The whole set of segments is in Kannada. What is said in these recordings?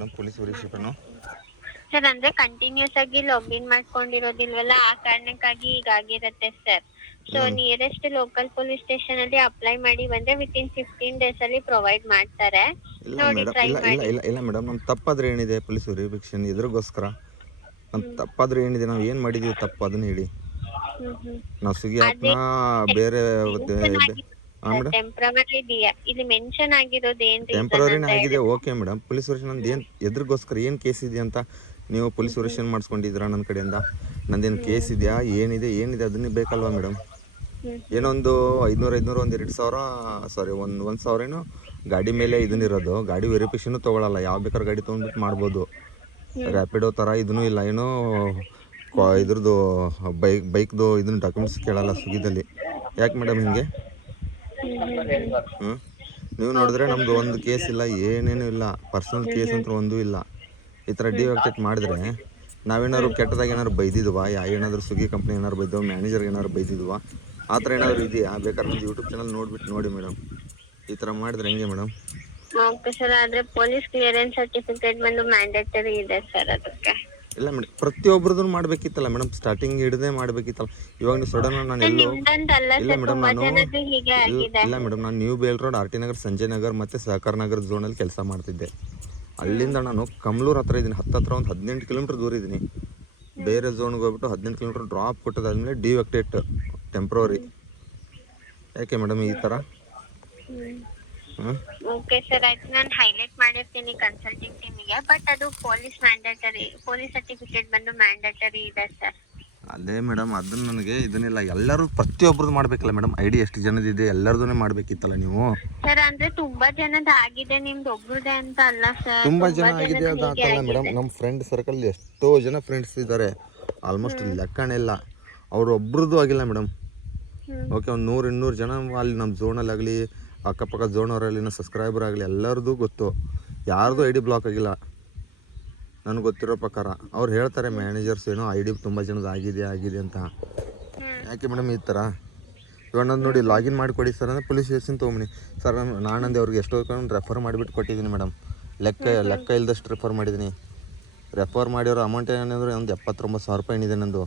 ನಮ್ಮ ಪೊಲೀಸ್ ವೆರಿಫಿಕೇಷನ್ ಸರ್ ಅಂದ್ರೆ ಕಂಟಿನ್ಯೂಸ್ ಆಗಿ ಲಾಗಿನ್ ಮಾಡ್ಕೊಂಡಿರೋದಿಲ್ವಲ್ಲ, ಆ ಕಾರಣಕ್ಕಾಗಿ ಈಗ ಆಗಿರತ್ತೆ sir. So nearest local police station ಅಲ್ಲಿ ಅಪ್ಲೈ ಮಾಡಿ ಬಂದ್ರೆ ವಿತಿನ್ 15 days ಅಲ್ಲಿ ಪ್ರೊವೈಡ್ ಮಾಡ್ತಾರೆ. ಇಲ್ಲ ನೋಡಿ ಮೇಡಮ್, ಟ್ರೈ ಇಲ್ಲ ಇಲ್ಲ ಮಾಡಿ. ಇಲ್ಲ ಇಲ್ಲ ಮೇಡಮ್, ನಮ್ಮ ತಪ್ಪಾದ್ರೆ ಏನಿದೆ ಪೊಲೀಸ್ ವೆರಿಫಿಕೇಷನ್ ಎದುರಿಗೋಸ್ಕರ ನಮ್ಮ ತಪ್ಪಾದ್ರೆ ಏನಿದೆ, ನಾವು ಏನು ಮಾಡಿದ್ದೀವಿ ತಪ್ಪು ಅದನ್ನ ಹೇಳಿ. ನಾವು ಸ್ವಿಗ್ಗಿ ಅದೇ ಆ್ಯಪ್ನ ಬೇರೆ ಟೆಂಪ್ರವರಿ ಇಲ್ಲಿ ಮೆನ್ಷನ್ ಆಗಿರೋದು ಏನ್ ರೀಸನ್ ಟೆಂಪ್ರವರಿನೇ ಅಂತ ಆಗಿದೆ. ಹೇಳಿ. ಓಕೆ ಮೇಡಮ್, ಪೊಲೀಸ್ ವೆರಿಫಿಕೇಷನ್ ನಂದು ಏನು ಎದುರಿಗೋಸ್ಕರ ಏನು ಕೇಸ್ ಇದೆ ಅಂತ ನೀವು ಪೊಲೀಸ್ ವೆರಿಫಿಕೇಷನ್ ಮಾಡಿಸ್ಕೊಂಡಿದ್ದೀರಾ ನನ್ನ ಕಡೆಯಿಂದ? ನಂದೇನು ಕೇಸ್ ಇದೆಯಾ, ಏನಿದೆ ಅದನ್ನೇ ಬೇಕಲ್ವಾ ಮೇಡಮ್? ಏನೋ ಒಂದು 500 ಒಂದು 2,000 ಸಾರಿ ಒಂದು 1,000 ಏನೋ ಗಾಡಿ ಮೇಲೆ ಇದನ್ನಿರೋದು. ಗಾಡಿ ವೆರಿಫಿಕೇಷನ್ ತೊಗೊಳಲ್ಲ, ಯಾವ ಬೇಕಾದ್ರೆ ಗಾಡಿ ತೊಗೊಂಡ್ಬಿಟ್ಟು ಮಾಡ್ಬೋದು. ರ್ಯಾಪಿಡೋ ಥರ ಇದೂ ಇಲ್ಲ, ಏನೋ ಇದ್ರದ್ದು ಬೈಕ್ದು ಇದನ್ನ ಡಾಕ್ಯುಮೆಂಟ್ಸ್ ಕೇಳಲ್ಲ ಸ್ವಿಗ್ಗಿದಲ್ಲಿ. ಯಾಕೆ ಮೇಡಮ್ ಹಿಂಗೆ? ನೀವು ನೋಡಿದ್ರೆ ನಮ್ಮದು ಒಂದು ಕೇಸ್ ಇಲ್ಲ, ಏನೇನೂ ಇಲ್ಲ, ಪರ್ಸ್ನಲ್ ಕೇಸ್ ಅಂತ ಒಂದೂ ಇಲ್ಲ. ಈ ಥರ ಡಿಆಕ್ಟಿವೇಟ್ ಮಾಡಿದ್ರೆ ನಾವೇನಾದ್ರು ಕೆಟ್ಟದಾಗಿ ಏನಾದ್ರು ಬೈದಿದ್ವಾ? ಏನಾದರೂ ಸ್ವಿಗ್ಗಿ ಕಂಪ್ನಿ ಏನಾದ್ರು ಬೈದೋ, ಮ್ಯಾನೇಜರ್ಗೆ ಏನಾದ್ರು ಬೈದಿದ್ವಾ? ಆ ಥರ ಏನಾದರೂ ಇದೆಯಾ? ಬೇಕಾದ್ರೆ ನಮ್ಮದು ಯೂಟ್ಯೂಬ್ ಚಾನಲ್ ನೋಡಿಬಿಟ್ಟು ನೋಡಿ ಮೇಡಮ್. ಈ ಥರ ಮಾಡಿದ್ರೆ ಹೆಂಗೆ ಮೇಡಮ್? ಓಕೆ ಸರ್, ಆದ್ರೆ ಪೊಲೀಸ್ ಕ್ಲಿಯರೆನ್ಸ್ ಸರ್ಟಿಫಿಕೇಟ್ ಬಂದು ಮ್ಯಾಂಡೇಟರಿ ಇದೆ ಸರ್ ಅದಕ್ಕೆ. ಇಲ್ಲ ಮೇಡಮ್, ಪ್ರತಿಯೊಬ್ಬರದ್ದು ಮಾಡಬೇಕಿತ್ತಲ್ಲ ಮೇಡಮ್, ಸ್ಟಾರ್ಟಿಂಗ್ ಹಿಡ್ದೇ ಮಾಡಬೇಕಿತ್ತಲ್ಲ. ಇವಾಗ ನೀವು ಸಡನ್ ನಾನು ಎಲ್ಲೋ ನಿಮ್ದಂತಲ್ಲ ಇಲ್ಲ ಸರ್, ಮೇಡಮ್, ತುಂಬಾ ನಾನು ಜನದ್ದು ಹೀಗೆ ಆಗಿದೆ. ಇಲ್ಲ ಮೇಡಮ್, ನಾನು new BEL road, RT Nagar, Sanjay Nagar ಮತ್ತು ಸಹಕಾರ ನಗರ ಝೋನಲ್ಲಿ ಕೆಲಸ ಮಾಡ್ತಿದ್ದೆ. ಅಲ್ಲಿಂದ ನಾನು ಕಮ್ಲೂರು ಹತ್ರ ಇದ್ದೀನಿ, ಹತ್ರ ಒಂದು 18 ಕಿಲೋಮೀಟ್ರ್ ದೂರ ಇದ್ದೀನಿ. ಬೇರೆ ಝೋನ್ಗೆ ಹೋಗ್ಬಿಟ್ಟು 18 ಕಿಲೋಮೀಟ್ರ್ ಡ್ರಾಪ್ ಕೊಟ್ಟದಾದ್ಮೇಲೆ ಡಿಆಕ್ಟಿವೇಟ್ ಟೆಂಪ್ರವರಿ. ಯಾಕೆ ಮೇಡಮ್ ಈ ಥರ? ಓಕೆ ಸರ್, ಆಯ್ತು, ನಾನು ಹೈಲೈಟ್ ಮಾಡಿರ್ತೀನಿ ಕನ್ಸಲ್ಟಿಂಗ್ ಟೀಮಿಗೆ. ಬಟ್ ಅದು ಪೊಲೀಸ್ ಸರ್ಟಿಫಿಕೇಟ್ ಬಂದು ಮ್ಯಾಂಡೇಟರಿ ಇದೆ ಸರ್. ಅದೇ ಮೇಡಮ್, ಅದನ್ನು ನನಗೆ ಇದನ್ನೆಲ್ಲ ಎಲ್ಲರೂ ಪ್ರತಿಯೊಬ್ಬರದ್ದು ಮಾಡಬೇಕಲ್ಲ ಮೇಡಮ್. ID ಎಷ್ಟು ಜನದಿದೆ ಎಲ್ಲರದೂ ಮಾಡಬೇಕಿತ್ತಲ್ಲ ನೀವು. ಸರ್ ಅಂದ್ರೆ ತುಂಬಾ ಜನದ ಆಗಿದೆ, ನಿಮ್ದು ಒಬ್ರದೇ ಅಂತ ಅಲ್ಲ ಸರ್. ತುಂಬ ಜನ ಆಗಿದೆ ಅದಾತಲ್ಲ ಮೇಡಮ್. ನಮ್ಮ ಫ್ರೆಂಡ್ ಸರ್ಕಲ್ ಎಷ್ಟೋ ಜನ ಫ್ರೆಂಡ್ಸ್ ಇದ್ದಾರೆ, ಆಲ್ಮೋಸ್ಟ್ ಲೆಕ್ಕನೇ ಇಲ್ಲ. ಅವರು ಒಬ್ರದ್ದು ಆಗಿಲ್ಲ ಮೇಡಮ್. ಓಕೆ, ಒಂದು 100-200 ಜನ ಅಲ್ಲಿ ನಮ್ಮ ಝೋನಲ್ಲಾಗಲಿ, ಅಕ್ಕಪಕ್ಕ ಝೋನವರಲ್ಲಿ ಸಬ್ಸ್ಕ್ರೈಬರ್ ಆಗಲಿ ಎಲ್ಲರದ್ದು ಗೊತ್ತು, ಯಾರ್ದು ID ಬ್ಲಾಕ್ ಆಗಿಲ್ಲ ನನಗೆ ಗೊತ್ತಿರೋ ಪ್ರಕಾರ. ಅವ್ರು ಹೇಳ್ತಾರೆ ಮ್ಯಾನೇಜರ್ಸ್ ಏನೋ ID ತುಂಬ ಜನದ ಆಗಿದೆ ಅಂತ. ಯಾಕೆ ಮೇಡಮ್ ಈ ಥರ? ಇವಾಗ ನಾನು ನೋಡಿ ಲಾಗಿನ್ ಮಾಡಿಕೊಡಿ ಸರ್ ಅಂದರೆ ಪೊಲೀಸ್ ಸ್ಟೇಷನ್ ತೊಗೊಂಬನಿ ಸರ್. ನಾನಂದು ಅವ್ರಿಗೆ ಎಷ್ಟೋ ರೆಫರ್ ಮಾಡಿಬಿಟ್ಟು ಕೊಟ್ಟಿದ್ದೀನಿ ಮೇಡಮ್. ಲೆಕ್ಕ ಇಲ್ದಷ್ಟು ರೆಫರ್ ಮಾಡಿದ್ದೀನಿ. ರೆಫರ್ ಮಾಡಿರೋ ಅಮೌಂಟ್ ಏನಂದರೆ ಒಂದು 79,000 ರೂಪಾಯಿ ಏನಿದೆ ನಂದು.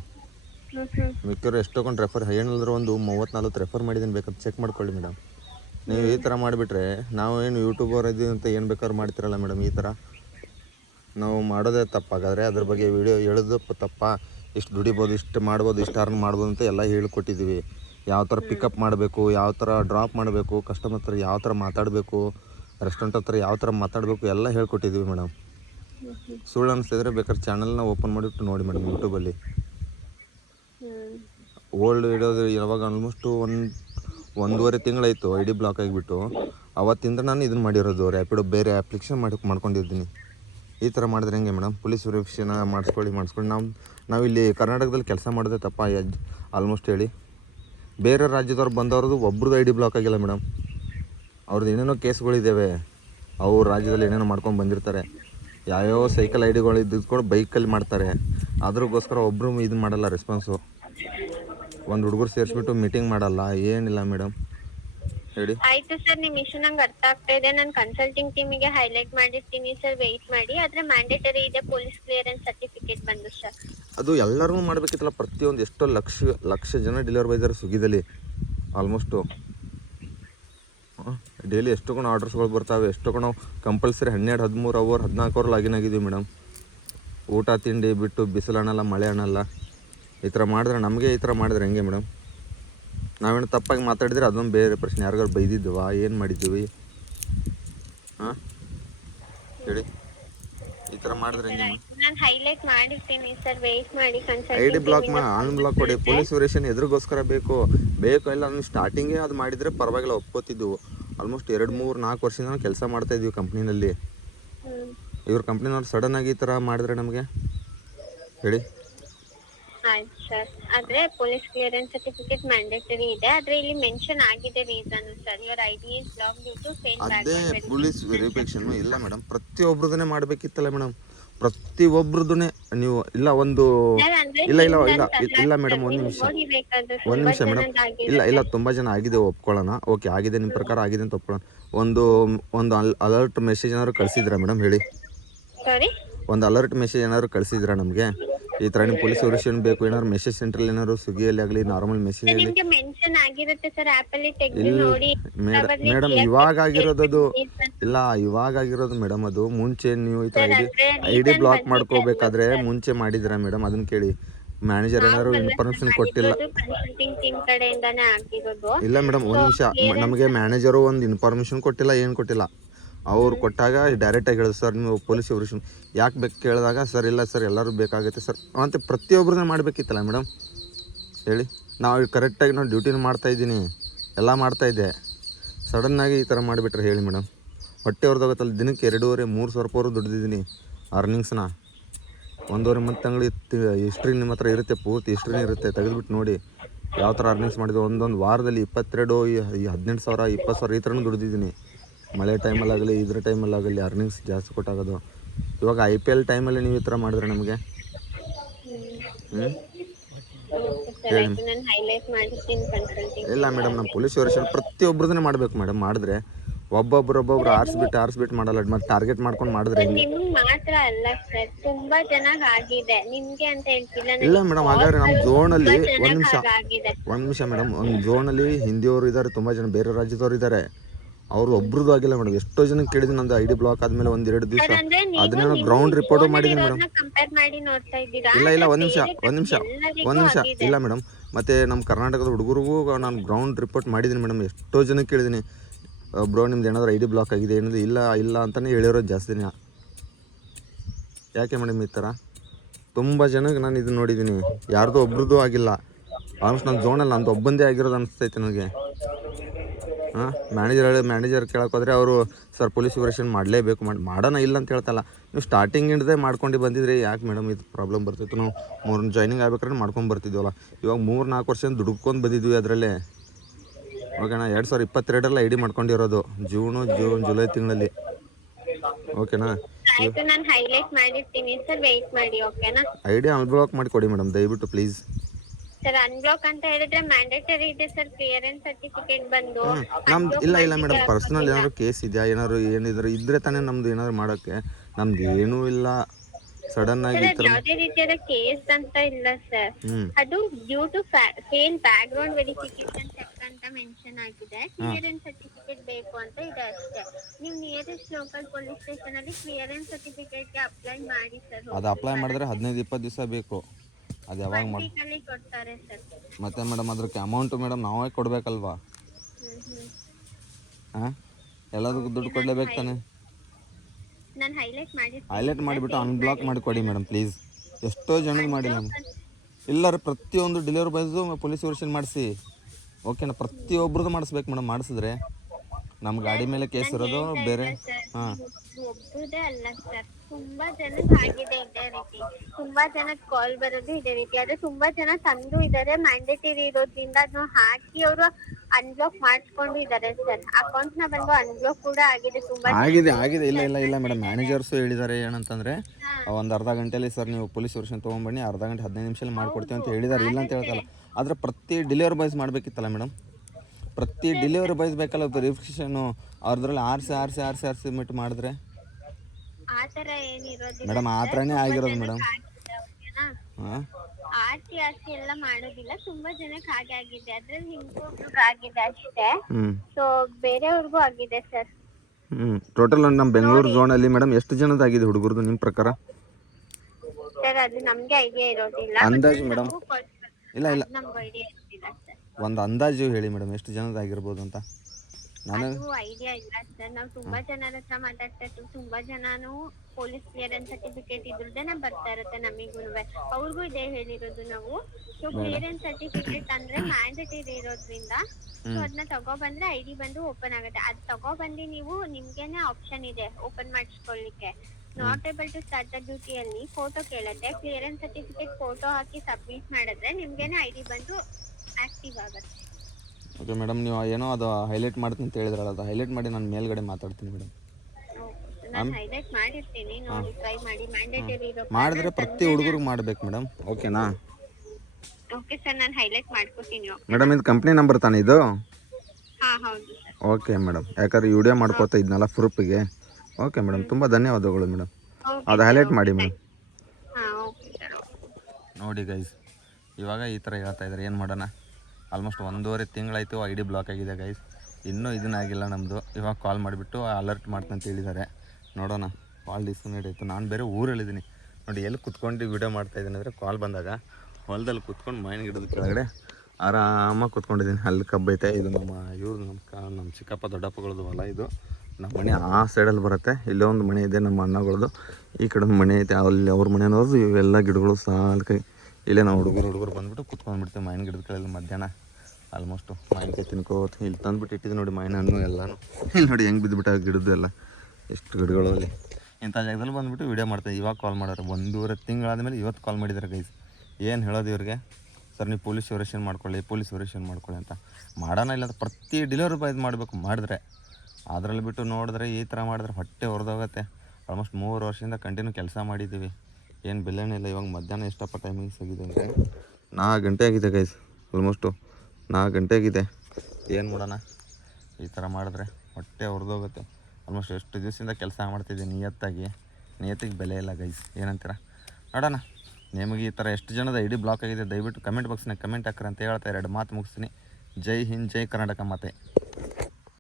ಮಿಕ್ಕವರು ಎಷ್ಟೊಂದು ರೆಫರ್ ಏನಿಲ್ಲದ್ರೆ ಒಂದು 30-40 ರೆಫರ್ ಮಾಡಿದ್ದೀನಿ, ಬೇಕಾದ್ರೆ ಚೆಕ್ ಮಾಡ್ಕೊಳ್ಳಿ ಮೇಡಮ್. ನೀವು ಈ ಥರ ಮಾಡಿಬಿಟ್ರೆ ನಾವು ಏನು ಯೂಟ್ಯೂಬರ್ ಇದ್ದೀವಿ ಅಂತ ಏನು ಬೇಕಾದ್ರೂ ಮಾಡ್ತಿರಲ್ಲ ಮೇಡಮ್. ಈ ಥರ ನಾವು ಮಾಡೋದೇ ತಪ್ಪಾಗಾದರೆ ಅದ್ರ ಬಗ್ಗೆ ವಿಡಿಯೋ ಹೇಳೋದು ತಪ್ಪ. ಇಷ್ಟು ದುಡಿಬೋದು, ಇಷ್ಟು ಮಾಡ್ಬೋದು, ಇಷ್ಟು ಅರ್ನ್ ಮಾಡ್ಬೋದು ಅಂತ ಎಲ್ಲ ಹೇಳ್ಕೊಟ್ಟಿದ್ದೀವಿ. ಯಾವ ಥರ ಪಿಕಪ್ ಮಾಡಬೇಕು, ಯಾವ ಥರ ಡ್ರಾಪ್ ಮಾಡಬೇಕು, ಕಸ್ಟಮರ್ ಹತ್ರ ಯಾವ ಥರ ಮಾತಾಡಬೇಕು, ರೆಸ್ಟೋರೆಂಟ್ ಹತ್ರ ಯಾವ ಥರ ಮಾತಾಡಬೇಕು ಎಲ್ಲ ಹೇಳ್ಕೊಟ್ಟಿದ್ದೀವಿ ಮೇಡಮ್. ಸುಳ್ಳು ಅನಿಸಿದ್ರೆ ಬೇಕಾದ್ರೆ ಚಾನಲ್ನ ಓಪನ್ ಮಾಡಿಬಿಟ್ಟು ನೋಡಿ ಮೇಡಮ್ ಯೂಟ್ಯೂಬಲ್ಲಿ. ಓಲ್ಡ್ ವಿಡಿಯೋದು ಯಾವಾಗ ಆಲ್ಮೋಸ್ಟು 1.5 ತಿಂಗಳಾಯಿತು ID ಬ್ಲಾಕ್ ಆಗಿಬಿಟ್ಟು. ಅವತ್ತಿಂದ ನಾನು ಇದನ್ನು ಮಾಡಿರೋದು, ರ್ಯಾಪಿಡೋ ಬೇರೆ ಅಪ್ಲಿಕೇಶನ್ ಮಾಡ್ಕೊಂಡಿದ್ದೀನಿ. ಈ ಥರ ಮಾಡಿದ್ರೆ ಹೆಂಗೆ ಮೇಡಮ್? ಪೊಲೀಸ್ ವೆರಿಫಿಕೇಷನ್ ಮಾಡಿಸ್ಕೊಂಡು ನಾವಿಲ್ಲಿ ಕರ್ನಾಟಕದಲ್ಲಿ ಕೆಲಸ ಮಾಡೋದೇ ತಪ್ಪ ಆಲ್ಮೋಸ್ಟ್ ಹೇಳಿ. ಬೇರೆ ರಾಜ್ಯದವ್ರು ಬಂದವ್ರದ್ದು ಒಬ್ರದ್ದು ID ಬ್ಲಾಕ್ ಆಗಿಲ್ಲ ಮೇಡಮ್. ಅವ್ರದ್ದು ಏನೇನೋ ಕೇಸ್ಗಳಿದ್ದಾವೆ, ಅವ್ರ ರಾಜ್ಯದಲ್ಲಿ ಏನೇನೋ ಮಾಡ್ಕೊಂಡು ಬಂದಿರ್ತಾರೆ. ಯಾವ್ಯಾವ ಸೈಕಲ್ ID ಇದ್ಕೊಂಡು ಬೈಕಲ್ಲಿ ಮಾಡ್ತಾರೆ. ಅದ್ರಗೋಸ್ಕರ ಒಬ್ಬರು ಇದು ಮಾಡಲ್ಲ ರೆಸ್ಪಾನ್ಸು. ಒಂದು ಹುಡುಗರು ಸೇರಿಸ್ಬಿಟ್ಟು ಮೀಟಿಂಗ್ ಮಾಡಲ್ಲ, ಏನಿಲ್ಲ ಮೇಡಮ್ ಹೇಳಿ. ಆಯ್ತು ಸರ್, ನಿಮ್ಮ ಇಶ್ಯೂ ನಂಗೆ ಅರ್ಥ ಆಗ್ತಾ ಇದೆ. ನಾನು ಕನ್ಸಲ್ಟಿಂಗ್ ಟೀಮಿಗೆ ಹೈಲೈಟ್ ಮಾಡಿರ್ತೀನಿ ಸರ್, ವೆಯ್ಟ್ ಮಾಡಿ. ಆದ್ರೆ ಮ್ಯಾಂಡೇಟರಿ ಇದೆ ಪೊಲೀಸ್ ಕ್ಲಿಯರೆನ್ಸ್ ಸರ್ಟಿಫಿಕೇಟ್ ಬಂದು ಸರ್. ಅದು ಎಲ್ಲರೂ ಮಾಡಬೇಕಿತ್ತಲ್ಲ. ಪ್ರತಿಯೊಂದು ಎಷ್ಟೋ ಲಕ್ಷ ಜನ ಡೆಲಿವರಿ ಬಾಯ್ದಾರೆ ಸ್ವಿಗ್ಗಿದಲ್ಲಿ. ಆಲ್ಮೋಸ್ಟು ಡೈಲಿ ಎಷ್ಟೊಂದು ಆರ್ಡರ್ಸ್ಗಳು ಬರ್ತಾವೆ. ಎಷ್ಟೊಂದು ನಾವು ಕಂಪಲ್ಸರಿ 12, 13 ಅವರ್ 14 ಅವರ್ ಲಾಗಿನ್ ಆಗಿದ್ದೀವಿ ಮೇಡಮ್. ಊಟ ತಿಂಡಿ ಬಿಟ್ಟು ಬಿಸಿಲು ಅನ್ನಲ್ಲ, ಮಳೆ ಅನ್ನಲ್ಲ. ಈ ಥರ ಮಾಡಿದ್ರೆ ನಮಗೆ ಈ ಥರ ಮಾಡಿದ್ರೆ ಹೆಂಗೆ ಮೇಡಮ್? ನಾವೇನು ತಪ್ಪಾಗಿ ಮಾತಾಡಿದ್ರೆ ಅದೊಂದು ಬೇರೆ ಪ್ರಶ್ನೆ. ಯಾರಿಗಾರು ಬೈದಿದ್ದೀವಾ, ಏನು ಮಾಡಿದ್ದೀವಿ? ಹಾಂ ಹೇಳಿ. ಈ ಥರ ಮಾಡಿದ್ರೆ ಹೆಂಗೆ? ನಾನು ಹೈಲೈಟ್ ಮಾಡಿರ್ತೀನಿ ಸರ್, ವೆಯ್ಟ್ ಮಾಡಿ. ID ಬ್ಲಾಕ್ ಅನ್ಬ್ಲಾಕ್ ಕೊಡಿ. ಪೊಲೀಸ್ ವೆರಿಫಿಕೇಷನ್ ಎದುರಿಗೋಸ್ಕರ ಬೇಕು ಇಲ್ಲ. ನಾನು ಸ್ಟಾರ್ಟಿಂಗೇ ಅದು ಮಾಡಿದರೆ ಪರವಾಗಿಲ್ಲ, ಒಪ್ಕೋತಿದ್ದೆವು. ಆಲ್ಮೋಸ್ಟ್ 2-3-4 ವರ್ಷದಿಂದ ನಾವು ಕೆಲಸ ಮಾಡ್ತಾಯಿದ್ದೀವಿ ಕಂಪ್ನಿನಲ್ಲಿ. ಇವ್ರ ಕಂಪ್ನಿನವ್ರು ಸಡನ್ನಾಗಿ ಈ ಥರ ಮಾಡಿದ್ರೆ ನಮಗೆ ಹೇಳಿ. ಆಯ್ತು ಸರ್, ಆದ್ರೆ ಪೊಲೀಸ್ ಕ್ಲಿಯರೆನ್ಸ್ ಸರ್ಟಿಫಿಕೇಟ್ ಮ್ಯಾಂಡೇಟರಿ ಇದೆ. ಆದ್ರೆ ಇಲ್ಲಿ ಮೆನ್ಷನ್ ಆಗಿದೆ reason sir, your ID is blocked due to failed ಅದೇ background ಪೊಲೀಸ್ ವೆರಿಫಿಕೇಷನ್ ಇಲ್ಲ ಮೇಡಮ್. ಪ್ರತಿಯೊಬ್ರದನ್ನೇ ಮಾಡಬೇಕಿತ್ತಲ್ಲ ಮೇಡಮ್, ಪ್ರತಿಯೊಬ್ಬರದನ್ನೇ. ನೀವು ಇಲ್ಲ ಒಂದು ಇಲ್ಲ ಮೇಡಮ್, ಒಂದು ನಿಮಿಷ ಮೇಡಮ್. ಇಲ್ಲ ತುಂಬ ಜನ ಆಗಿದೆ, ಒಪ್ಕೊಳ್ಳೋಣ. ಓಕೆ, ಆಗಿದೆ, ನಿಮ್ಮ ಪ್ರಕಾರ ಆಗಿದೆ ಅಂತ ಒಪ್ಕೊಳ್ಳೋಣ. ಒಂದು ಅಲರ್ಟ್ ಮೆಸೇಜ್ ಏನಾದ್ರು ಕಳಿಸಿದ್ರಾ ಮೇಡಮ್ ಹೇಳಿ? ಸಾರಿ ಒಂದು ಅಲರ್ಟ್ ಮೆಸೇಜ್ ಏನಾದ್ರು ಕಳಿಸಿದ್ರಾ ನಮಗೆ ಈ ಥರ ನಿಮ್ಮ ಪೊಲೀಸ್ ವೆರಿಫಿಕೇಷನ್ ಬೇಕು ಏನಾದ್ರು ಮೆಸೇಜ್ ಸೆಂಟ್ರಲ್ಲಿ ಏನಾದ್ರು ಸ್ವಿಗ್ಗಿಯಲ್ಲಿ ಆಗಲಿ ನಾರ್ಮಲ್ ಮೆಸೇಜ್ ಆಗಲಿ? ನಿಮ್ಗೆ ಮೆನ್ಷನ್ ಆಗಿರುತ್ತೆ ಸರ್ ಆಪ್ ಅಲ್ಲಿ ತೆಗೆದು ಇಲ್ಲ ನೋಡಿ. ಮೇಡಮ್ ಇವಾಗ ಆಗಿರೋದು ಇಲ್ಲ, ಇವಾಗ ಆಗಿರೋದು ಮೇಡಮ್. ಅದು ಮುಂಚೆ ನೀವು ಈ ಥರ ಐ ಡಿ ಬ್ಲಾಕ್ ಮಾಡ್ಕೋಬೇಕಾದ್ರೆ ಮುಂಚೆ ಮಾಡಿದ್ರಾ ಮೇಡಮ್? ಅದನ್ನ ಕೇಳಿ. ಮ್ಯಾನೇಜರ್ ಏನಾದ್ರು ಇನ್ಫಾರ್ಮೇಷನ್ ಕೊಟ್ಟಿಲ್ಲ? ಕನ್ಸಲ್ಟಿಂಗ್ ಟೀಮ್ ಕಡೆಯಿಂದಾನೇ ಆಗಿರೋದು. ಇಲ್ಲ ಮೇಡಮ್, ಒಂದು ನಿಮಿಷ. ನಮಗೆ ಮ್ಯಾನೇಜರು ಒಂದು ಇನ್ಫಾರ್ಮೇಷನ್ ಕೊಟ್ಟಿಲ್ಲ, ಏನು ಕೊಟ್ಟಿಲ್ಲ. ಅವ್ರು ಕೊಟ್ಟಾಗ ಡೈರೆಕ್ಟಾಗಿ ಹೇಳಿದ್ರು, ಸರ್ ನೀವು ಪೊಲೀಸ್ ವೆರಿಫಿಕೇಷನ್ ಯಾಕೆ ಬೇಕು ಕೇಳಿದಾಗ, ಸರ್ ಇಲ್ಲ ಸರ್ ಎಲ್ಲರೂ ಬೇಕಾಗುತ್ತೆ ಸರ್ ಅಂತ ಪ್ರತಿಯೊಬ್ಬರನ್ನ ಮಾಡಬೇಕಿತ್ತಲ್ಲ ಮೇಡಮ್ ಹೇಳಿ. ನಾವು ಕರೆಕ್ಟಾಗಿ ನಾವು ಡ್ಯೂಟಿನ ಮಾಡ್ತಾಯಿದ್ದೀನಿ, ಎಲ್ಲ ಮಾಡ್ತಾಯಿದ್ದೆ. ಸಡನ್ನಾಗಿ ಈ ಥರ ಮಾಡಿಬಿಟ್ರೆ ಹೇಳಿ ಮೇಡಮ್. ಹೊಟ್ಟೆ ಹೊರದೋಗುತ್ತಲ್ಲ. ದಿನಕ್ಕೆ 2,500-3,000 ರೂಪಾಯಿ ದುಡ್ದಿದ್ದೀನಿ ಅರ್ನಿಂಗ್ಸ್ನ. 1.5 ಮಂತ್ ತಿಂಗಳು ಹಿಸ್ಟ್ರಿ ನಿಮ್ಮ ಹತ್ರ ಇರುತ್ತೆ, ಪೂರ್ತಿ ಹಿಸ್ಟ್ರಿನೇ ಇರುತ್ತೆ, ತೆಗೆದುಬಿಟ್ಟು ನೋಡಿ ಯಾವ ಥರ ಅರ್ನಿಂಗ್ಸ್ ಮಾಡಿದ್ದು. ಒಂದೊಂದು ವಾರದಲ್ಲಿ 22, 18,000, 20,000 ಈ ಥರನೂ ದುಡ್ದಿದ್ದೀನಿ. ಮಳೆ ಟೈಮಲ್ಲಾಗಲಿ ಇದ್ರ ಟೈಮಲ್ಲಾಗಲಿ ಅರ್ನಿಂಗ್ಸ್ ಜಾಸ್ತಿ ಕೊಟ್ಟಾಗೋದು. ಇವಾಗ IPL ಟೈಮಲ್ಲಿ ನೀವು ಈ ಥರ ಮಾಡಿದ್ರೆ ನಮಗೆ ಇಲ್ಲ ಮೇಡಮ್. ನಮ್ಮ ಪೊಲೀಸ್ ವೆರಿಫಿಕೇಷನ್ ಪ್ರತಿಯೊಬ್ಬರದನ್ನೇ ಮಾಡಬೇಕು ಮೇಡಮ್. ಮಾಡಿದ್ರೆ ಒಬ್ಬೊಬ್ರು ಆರಿಸ್ಬಿಟ್ಟು ಮಾಡಲ್ಲ. ಮತ್ತು ಟಾರ್ಗೆಟ್ ಮಾಡ್ಕೊಂಡು ಮಾಡಿದ್ರೆ ನಿಮ್ಗೆ ಮಾತ್ರ ಅಲ್ಲ ಸರ್, ತುಂಬಾ ಚೆನ್ನಾಗಿ ಆಗಿದೆ. ನಿಮ್ಗೆ ಅಂತ ಹೇಳ್ತಿಲ್ಲ. ಇಲ್ಲ ಮೇಡಮ್, ಹಾಗಾದ್ರೆ ನಮ್ಮ ಝೋನಲ್ಲಿ ಒಂದು ನಿಮಿಷ ಮೇಡಮ್, ಒಂದು ಝೋನಲ್ಲಿ ಹಿಂದಿಯವರು ಇದ್ದಾರೆ, ತುಂಬ ಜನ ಬೇರೆ ರಾಜ್ಯದವ್ರು ಇದ್ದಾರೆ. ಅವ್ರು ಒಬ್ರದ್ದು ಆಗಿಲ್ಲ ಮೇಡಮ್. ಎಷ್ಟೋ ಜನಕ್ಕೆ ಕೇಳಿದ್ದೀನಿ. ನಂದು ID ಬ್ಲಾಕ್ ಆದಮೇಲೆ 1-2 ದಿವಸ ಅದನ್ನೇನೋ ಗ್ರೌಂಡ್ ರಿಪೋರ್ಟು ಮಾಡಿದ್ದೀನಿ ಮೇಡಮ್. ಇಲ್ಲ ಒಂದು ನಿಮಿಷ ಇಲ್ಲ ಮೇಡಮ್. ಮತ್ತು ನಮ್ಮ ಕರ್ನಾಟಕದ ಹುಡುಗರಿಗೂ ನಾನು ಗ್ರೌಂಡ್ ರಿಪೋರ್ಟ್ ಮಾಡಿದ್ದೀನಿ ಮೇಡಮ್. ಎಷ್ಟೋ ಜನಕ್ಕೆ ಕೇಳಿದ್ದೀನಿ, ಬ್ರೋ ನಿಮ್ದು ಏನಾದರೂ ID ಬ್ಲಾಕ್ ಆಗಿದೆ ಏನಾದರೂ ಇಲ್ಲ ಅಂತಲೇ ಹೇಳಿರೋದು ಜಾಸ್ತಿನೇ. ಯಾಕೆ ಮೇಡಮ್ ಈ ಥರ? ತುಂಬ ಜನಕ್ಕೆ ನಾನು ಇದನ್ನು ನೋಡಿದ್ದೀನಿ, ಯಾರ್ದು ಒಬ್ರದ್ದು ಆಗಿಲ್ಲ. ಆಲ್ಮೋಸ್ಟ್ ನನ್ನ ಝೋನಲ್ಲಿ ನಂದು ಒಬ್ಬಂದೇ ಆಗಿರೋದು ಅನಿಸ್ತೈತೆ ನನಗೆ. ಮ್ಯಾನೇಜರ್ ಕೇಳಕ್ಕೆ ಹೋದರೆ ಅವರು ಸರ್ ಪೊಲೀಸ್ ವೆರಿಫಿಕೇಷನ್ ಮಾಡಲೇಬೇಕು, ಮಾಡೋಣ ಇಲ್ಲ ಅಂತ ಹೇಳ್ತಲ್ಲ. ನೀವು ಸ್ಟಾರ್ಟಿಂಗ್ ಹಿಡ್ದೇ ಮಾಡ್ಕೊಂಡು ಬಂದಿದ್ರೆ ಯಾಕೆ ಮೇಡಮ್ ಇದು ಪ್ರಾಬ್ಲಮ್ ಬರ್ತಿತ್ತು? ನಾವು ಜಾಯ್ನಿಂಗ್ ಆಗ್ಬೇಕಾದ್ರೆ ಮಾಡ್ಕೊಂಡು ಬರ್ತಿದ್ವಲ್ಲ. ಇವಾಗ 3-4 ವರ್ಷ ದುಡ್ಕೊಂಡು ಬಂದಿದ್ವಿ ಅದರಲ್ಲೇ. ಓಕೆನಾ? 2022 ID ಮಾಡ್ಕೊಂಡಿರೋದು ಜೂನ್ ಜುಲೈ ತಿಂಗಳಲ್ಲಿ. ಓಕೆನಾ? ನಾನು ಹೈಲೈಟ್ ಮಾಡಿರ್ತೀನಿ ಸರ್, ವೇಟ್ ಮಾಡಿ. ಓಕೆನಾ? ID ಅನ್ಬ್ಲಾಕ್ ಮಾಡಿ ಕೊಡಿ ಮೇಡಮ್ ದಯವಿಟ್ಟು ಪ್ಲೀಸ್. ಸರ್ ಅನ್ಬ್ಲಾಕ್ ಅಂತ ಹೇಳಿದ್ರೆ ಮ್ಯಾಂಡೇಟರಿ ಇದೆ ಸರ್. ಕ್ಲಿಯರೆನ್ಸ್ ಸರ್ಟಿಫಿಕೇಟ್ ಬಂದು ನಮ್ದು ಇಲ್ಲ ಮೇಡಮ್. ಪರ್ಸನಲ್ ಏನಾದ್ರು ಕೇಸ್ ಇದೆಯಾ ಏನಾದ್ರು ಏನಿದ್ರು ಇದ್ರೆ ತಾನೇ ನಮ್ದು ಏನಾದ್ರು ಮಾಡೋಕ್ಕೆ. ನಮ್ದು ಏನೂ ಇಲ್ಲ. ಸಡನ್ ಆಗಿ ಯಾವುದೇ ರೀತಿಯಾದ ಕೇಸ್ ಅಂತ ಇಲ್ಲ ಸರ್. ಅದು due to fail background verification check ಅಂತ ಮೆನ್ಷನ್ ಆಗಿದೆ. ಕ್ಲಿಯರೆನ್ಸ್ ಸರ್ಟಿಫಿಕೇಟ್ ಬೇಕು ಅಂತ ಇದೆ ಅಷ್ಟೇ. ನೀವು ನಿಯರೆಸ್ಟ್ ಲೋಕಲ್ ಪೊಲೀಸ್ ಸ್ಟೇಷನ್ ಅಲ್ಲಿ ಕ್ಲಿಯರೆನ್ಸ್ ಸರ್ಟಿಫಿಕೇಟ್ ಗೆ ಅಪ್ಲೈ ಮಾಡಿ ಸರ್. ಅದು ಅಪ್ಲೈ ಮಾಡಿದ್ರೆ 15-20 ದಿವಸ ಬೇಕು. ಅದು ಯಾವಾಗ ಮಾಡಿ ಕೊಡ್ತಾರೆ ಸರ್. ಮತ್ತೆ ಮೇಡಮ್ ಅದಕ್ಕೆ ಅಮೌಂಟು ಮೇಡಮ್ ನಾವೇ ಕೊಡಬೇಕಲ್ವಾ? ಎಲ್ಲದಕ್ಕೂ ದುಡ್ಡು ಕೊಡಲೇಬೇಕು ತಾನೆ? ನಾನು ಹೈಲೈಟ್ ಮಾಡಿಬಿಟ್ಟು ಅನ್ಬ್ಲಾಕ್ ಮಾಡಿಕೊಡಿ ಮೇಡಮ್ ಪ್ಲೀಸ್. ಎಷ್ಟೋ ಜನಕ್ಕೆ ಮಾಡಿ ನಾನು ಎಲ್ಲರೂ ಪ್ರತಿಯೊಂದು ಡೆಲಿವರಿ ಬಾಯ್ಸು ಪೊಲೀಸ್ ವೆರಿಫಿಕೇಷನ್ ಮಾಡಿಸಿ. ಓಕೆನಾ? ಪ್ರತಿಯೊಬ್ಬರದ್ದು ಮಾಡಿಸ್ಬೇಕು ಮೇಡಮ್. ಮಾಡಿಸಿದ್ರೆ ನಮ್ಮ ಗಾಡಿ ಮೇಲೆ ಕೇಸ್ ಇರೋದು ಬೇರೆ. ಒಬ್ಬರದೇ ಅಲ್ಲ ಸರ್, ತುಂಬಾ ಜನ ಆಗಿದೆ ಇದೇ ರೀತಿ. ತುಂಬಾ ಜನಕ್ಕೆ ಕಾಲ್ ಬರೋದು ಇದೇ ರೀತಿ. ಆದ್ರೆ ತುಂಬಾ ಜನ ತಂದು ಇದಾರೆ. ಮ್ಯಾಂಡೇಟರಿ ಇರೋದ್ರಿಂದ ಅದನ್ನ ಹಾಕಿ ಅವರು ಅನ್ಬ್ಲಾಕ್ ಮಾಡಿಸ್ಕೊಂಡು ಇದಾರೆ ಸರ್. ಅಕೌಂಟ್ ನ ಬಂದು ಅನ್ಬ್ಲಾಕ್ ಕೂಡ ಆಗಿದೆ. ತುಂಬಾ ಆಗಿದೆ. ಇಲ್ಲ ಮೇಡಮ್, ಮ್ಯಾನೇಜರ್ಸು ಹೇಳಿದ್ದಾರೆ ಏನಂತಂದ್ರೆ ಒಂದು ಅರ್ಧ ಗಂಟೆಯಲ್ಲಿ ಸರ್ ನೀವು ಪೊಲೀಸ್ ವೆರಿಫಿಕೇಷನ್ ತೊಗೊಂಡ್ಬನ್ನಿ, ಅರ್ಧ ಗಂಟೆ 15 ನಿಮಿಷದಲ್ಲಿ ಮಾಡ್ಕೊಡ್ತೀವಿ ಅಂತ ಹೇಳಿದ್ದಾರೆ. ಇಲ್ಲ ಅಂತ ಹೇಳ್ತಲ್ಲ. ಆದರೆ ಪ್ರತಿ ಡೆಲಿವರಿ ಬಾಯ್ಸ್ ಮಾಡಬೇಕಿತ್ತಲ್ಲ ಮೇಡಮ್. ಪ್ರತಿ ಡೆಲಿವರಿ ಬಾಯ್ಸ್ ಬೇಕಲ್ಲ ವೆರಿಫಿಕೇಷನು. ಅವ್ರದ್ರಲ್ಲಿ ಆರಿಸಿ ಮಿಟ್ಟು ಮಾಡಿದ್ರೆ ಮೇಡಮ್ ಆ ಥರನೇ ಆಗಿರೋದು ಮೇಡಮ್. ಆರ್ಸಿ ಎಲ್ಲ ಮಾಡೋದಿಲ್ಲ. ತುಂಬಾ ಜನಕ್ಕೆ ಹಾಗೆ ಆಗಿದೆ. ಅದ್ರಲ್ಲಿ ನಿಮ್ಗೂ ಆಗಿದೆ ಅಷ್ಟೇ. ಸೊ ಬೇರೆಯವ್ರಿಗೂ ಆಗಿದೆ ಸರ್. ಟೋಟಲ್ ನಮ್ಮ ಬೆಂಗಳೂರು ಝೋನಲ್ಲಿ ಮೇಡಮ್ ಎಷ್ಟು ಜನದಾಗಿದೆ ಹುಡುಗರದು ನಿಮ್ಮ ಪ್ರಕಾರ? ಸರ್ ಅದು ನಮ್ಗೆ ಐಡಿಯಾ ಇರೋದಿಲ್ಲ. ಅಂದಾಜು ಮೇಡಮ್? ಇಲ್ಲ ನಮ್ಗೆ ಐಡಿಯಾ ಇರೋದಿಲ್ಲ ಸರ್. ಒಂದು ಅಂದಾಜು ಹೇಳಿ ಮೇಡಮ್ ಎಷ್ಟು ಜನದಾಗಿರ್ಬೋದು ಅಂತ. ಅದು ಐಡಿಯಾ ಇಲ್ಲ ಸರ್. ನಾವು ತುಂಬಾ ಜನರ ಹತ್ರ ಮಾತಾಡ್ತಾ ಇರ್ತೀವಿ. ತುಂಬಾ ಜನನು ಪೊಲೀಸ್ ಕ್ಲಿಯರೆನ್ಸ್ ಸರ್ಟಿಫಿಕೇಟ್ ಇದ್ರದ್ದೇನೆ ಬರ್ತಾ ಇರುತ್ತೆ ನಮಿಗೂನುವೆ. ಅವ್ರಿಗೂ ಇದೇ ಹೇಳಿರೋದು ನಾವು. ಸೊ ಕ್ಲಿಯರೆನ್ಸ್ ಸರ್ಟಿಫಿಕೇಟ್ ಅಂದ್ರೆ ಮ್ಯಾಂಡೇಟರಿ ಇರೋದ್ರಿಂದ ಸೊ ಅದನ್ನ ತಗೊಬಂದ್ರೆ ID ಬಂದು ಓಪನ್ ಆಗುತ್ತೆ. ಅದ್ ತಗೊಬಂದು ನೀವು ನಿಮ್ಗೇನೆ ಆಪ್ಷನ್ ಇದೆ ಓಪನ್ ಮಾಡಿಸ್ಕೊಳ್ಳಿಕ್ಕೆ. Not able to start the ಡ್ಯೂಟಿಯಲ್ಲಿ ಫೋಟೋ ಕೇಳುತ್ತೆ. ಕ್ಲಿಯರೆನ್ಸ್ ಸರ್ಟಿಫಿಕೇಟ್ ಫೋಟೋ ಹಾಕಿ ಸಬ್ಮಿಟ್ ಮಾಡಿದ್ರೆ ನಿಮ್ಗೇನೆ ID ಬಂದು ಆಕ್ಟಿವ್ ಆಗುತ್ತೆ. ಓಕೆ ಮೇಡಮ್, ನೀವು ಏನೋ ಅದು ಹೈಲೈಟ್ ಮಾಡ್ತೀನಿ ಅಂತ ಹೇಳಿದ್ರಲ್ಲ, ಅದು ಹೈಲೈಟ್ ಮಾಡಿ ನಾನು ಮೇಲ್ಗಡೆ ಮಾತಾಡ್ತೀನಿ ಮೇಡಮ್. ಮಾಡಿದ್ರೆ ಪ್ರತಿ ಹುಡುಗರಿಗೆ ಮಾಡ್ಬೇಕು ಮೇಡಮ್. ಓಕೆನಾ? ಓಕೆ ಸರ್, ನಾನು ಹೈಲೈಟ್ ಮಾಡ್ಕೊತೀನಿ ಮೇಡಮ್. ಇದು ಕಂಪ್ನಿ ನಂಬರ್ ತಾನೇ ಇದು? ಹೌದು ಸರ್. ಓಕೆ ಮೇಡಮ್, ಯಾಕಂದ್ರೆ ವಿಡಿಯೋ ಮಾಡ್ಕೋತಾ ಇದ್ನಲ್ಲ ಪ್ರೂಫಿಗೆ. ಓಕೆ ಮೇಡಮ್, ತುಂಬ ಧನ್ಯವಾದಗಳು ಮೇಡಮ್. ಅದು ಹೈಲೈಟ್ ಮಾಡಿ ಮೇಡಮ್. ಹಾಂ ಓಕೆ ಸರ್. ನೋಡಿ ಗೈಸ್, ಇವಾಗ ಈ ಥರ ಹೇಳ್ತಾ ಇದ್ದಾರೆ, ಏನು ಮಾಡೋಣ. ಆಲ್ಮೋಸ್ಟ್ 1.5 ತಿಂಗಳಾಯಿತು ಐ ಡಿ ಬ್ಲಾಕ್ ಆಗಿದೆ ಗೈಸ್. ಇನ್ನೂ ಇದನ್ನಾಗಿಲ್ಲ ನಮ್ಮದು. ಇವಾಗ ಕಾಲ್ ಮಾಡಿಬಿಟ್ಟು ಅಲರ್ಟ್ ಮಾಡ್ತಂತ ಹೇಳಿದ್ದಾರೆ. ನೋಡೋಣ. ಕಾಲ್ ಡಿಸ್ಕನೆಕ್ಟ್ ಆಯಿತು. ನಾನು ಬೇರೆ ಊರಲ್ಲಿದ್ದೀನಿ ನೋಡಿ. ಎಲ್ಲಿ ಕುತ್ಕೊಂಡು ವಿಡಿಯೋ ಮಾಡ್ತಾಯಿದ್ದೀನಿ ಅಂದರೆ ಕಾಲ್ ಬಂದಾಗ ಹೊಲದಲ್ಲಿ ಕುತ್ಕೊಂಡು ಮಾವಿನ ಗಿಡದ ಕೆಳಗಡೆ ಆರಾಮಾಗಿ ಕುತ್ಕೊಂಡಿದ್ದೀನಿ. ಅಲ್ಲಿ ಕಬ್ಬೈತೆ. ಇದು ನಮ್ಮ ಚಿಕ್ಕಪ್ಪ ದೊಡ್ಡಪ್ಪಗಳದ್ದು ಹೊಲ. ಇದು ನಮ್ಮ ಮನೆ ಆ ಸೈಡಲ್ಲಿ ಬರುತ್ತೆ. ಇಲ್ಲೇ ಒಂದು ಮನೆ ಇದೆ ನಮ್ಮ ಅಣ್ಣಗಳದ್ದು. ಈ ಕಡೆ ಒಂದು ಮನೆ ಐತೆ, ಅಲ್ಲಿ ಅವ್ರ ಮನೆ ಅನ್ನೋದು. ಇವೆಲ್ಲ ಗಿಡಗಳು ಸಾಲ್ಕೈ ಇಲ್ಲೇ ನಾವು ಹುಡುಗರು ಬಂದುಬಿಟ್ಟು ಕುತ್ಕೊಂಡ್ಬಿಡ್ತೀವಿ ಮಾವಿನ ಗಿಡದ ಕೆಳಗೆ ಮಧ್ಯಾಹ್ನ. ಆಲ್ಮೋಸ್ಟು ಮಾವಿನಕಾಯಿ ತಿನ್ಕೋತ ಇಲ್ಲಿ ತಂದುಬಿಟ್ಟು ಇಟ್ಟಿದ್ದು ನೋಡಿ ಮಾವಿನ ಹಣ್ಣು ಎಲ್ಲನೂ. ಇಲ್ಲಿ ನೋಡಿ ಹೆಂಗೆ ಬಿದ್ದುಬಿಟ್ಟು ಗಿಡದ್ದು ಎಲ್ಲ ಎಷ್ಟು ಗಿಡಗಳು ಅಲ್ಲಿ. ಇಂಥ ಜಾಗದಲ್ಲಿ ಬಂದುಬಿಟ್ಟು ವೀಡಿಯೋ ಮಾಡ್ತಾರೆ. ಇವಾಗ ಕಾಲ್ ಮಾಡೋರು 1.5 ತಿಂಗಳಾದ ಮೇಲೆ ಇವತ್ತು ಕಾಲ್ ಮಾಡಿದ್ದಾರೆ ಗೈಸ್. ಏನು ಹೇಳೋದು ಇವ್ರಿಗೆ, ಸರ್ ನೀವು ಪೊಲೀಸ್ ವೆರಿಫಿಕೇಷನ್ ಮಾಡ್ಕೊಳ್ಳಿ ಅಂತ. ಮಾಡೋಣ. ಇಲ್ಲ ಪ್ರತಿ ಡೆಲಿವರಿ ಬಾಯ್ ಇದು ಮಾಡಬೇಕು. ಮಾಡಿದ್ರೆ ಅದರಲ್ಲಿ ಬಿಟ್ಟು ನೋಡಿದ್ರೆ ಈ ಥರ ಮಾಡಿದ್ರೆ ಹೊಟ್ಟೆ ಹೊರದೋಗುತ್ತೆ. ಆಲ್ಮೋಸ್ಟ್ 3 ವರ್ಷದಿಂದ ಕಂಟಿನ್ಯೂ ಕೆಲಸ ಮಾಡಿದ್ದೀವಿ. ಏನು ಬೆಲೆನೇ ಇಲ್ಲ. ಇವಾಗ ಮಧ್ಯಾಹ್ನ ಎಷ್ಟಪ್ಪ ಟೈಮಿಂಗ್ಸ್ ಆಗಿದೆ ಅಂದರೆ 4 ಗಂಟೆ ಆಗಿದೆ ಗೈಸ್. ಆಲ್ಮೋಸ್ಟು 4 ಗಂಟೆ ಆಗಿದೆ. ಏನು ಮಾಡೋಣ, ಈ ಥರ ಮಾಡಿದ್ರೆ ಹೊಟ್ಟೆ ಹೊರದೋಗುತ್ತೆ. ಆಲ್ಮೋಸ್ಟ್ ಎಷ್ಟು ದಿವಸದಿಂದ ಕೆಲಸ ಮಾಡ್ತಿದ್ದೀನಿ ನಿಯತ್ತಿಗೆ ಬೆಲೆ ಇಲ್ಲ ಗೈಸ್. ಏನಂತೀರ ನೋಡೋಣ. ನಿಮಗೆ ಈ ಥರ ಎಷ್ಟು ಜನದ ಐ ಡಿ ಬ್ಲಾಕ್ ಆಗಿದೆ ದಯವಿಟ್ಟು ಕಮೆಂಟ್ ಬಾಕ್ಸ್ನಾಗ ಕಮೆಂಟ್ ಹಾಕ್ರಿ ಅಂತ ಹೇಳ್ತಾ 2 ಮಾತು ಮುಗಿಸ್ತೀನಿ. ಜೈ ಹಿಂದ್, ಜೈ ಕರ್ನಾಟಕ ಮಾತೆ.